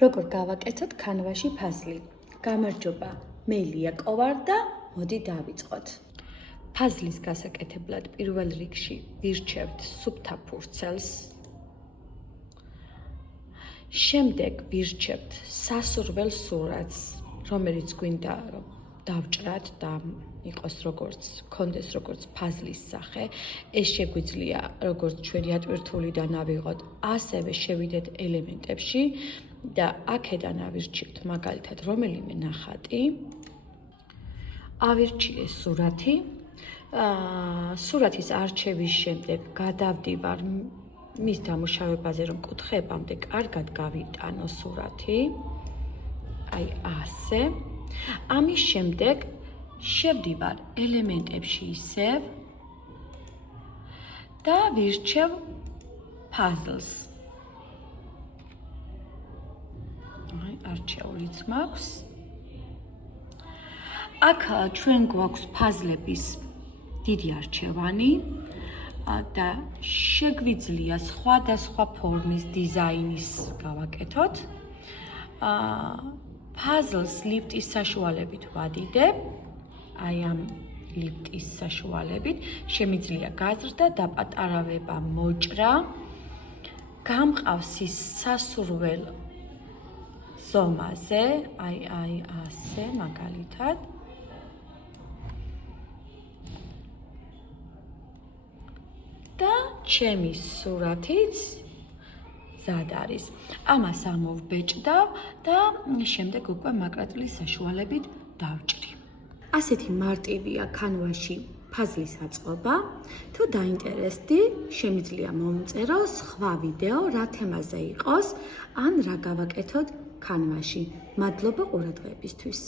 როგორ გავაკეთოთ ქანვაში ფაზლი? გამარჯობა, მე ლია კოვარ და მოდი დავიწყოთ. ფაზლის გასაკეთებლად პირველ რიგში ვირჩევთ სუფთა ფურცელს. შემდეგ ვირჩევთ სასურველ სურათს, რომელიც გვინდა რომ დავჭრათ და იყოს კონდეს როგორც ფაზლის სახე. ეს შეგვიძლია როგორც ჩვენი ატვირთულიდან ავიღოთ, ასევე შევიდეთ ელემენტებში და აქედან ავირჩიოთ მაგალითად რომელიმე ნახატი. ავირჩიეს სურათი. სურათის არჩევის შემდეგ გადავდივარ მის დამუშავებაზე, რომ კუთხეებამდე კარგად გავიტანო სურათი. აი ასე. ამის შემდეგ შევდივარ ელემენტებში ისევ და ვირჩევ ფაზლს. აი არჩეულიც მაქვს. აქ ჩვენ გვაქვს ფაზლების დიდი არჩევანი და შეგვიძლია სხვადასხვა ფორმის დიზაინის გავაკეთოთ. ფაზლს ლიფტის საშუალებით ვადიდებ. აი ამ ლიფტის საშუალებით შემიძლია გაზრდა, დაპატარავება, მოჭრა. გამყავს ის სასურველ ზომაზე, აი ასე მაგალითად. და ჩემი სურათიც მზად არის. ამას ამოვბეჭდავ და შემდეგ უკვე მაკრატლის საშუალებით დავჭრი. ასეთი მარტივია ქანვაში ფაზლის აწყობა. თუ დაინტერესდი, შემიძლია მომწერო სხვა ვიდეო რა თემაზე იყოს ან რა გავაკეთოთ ქანვაში. მადლობა ყურადღებისთვის.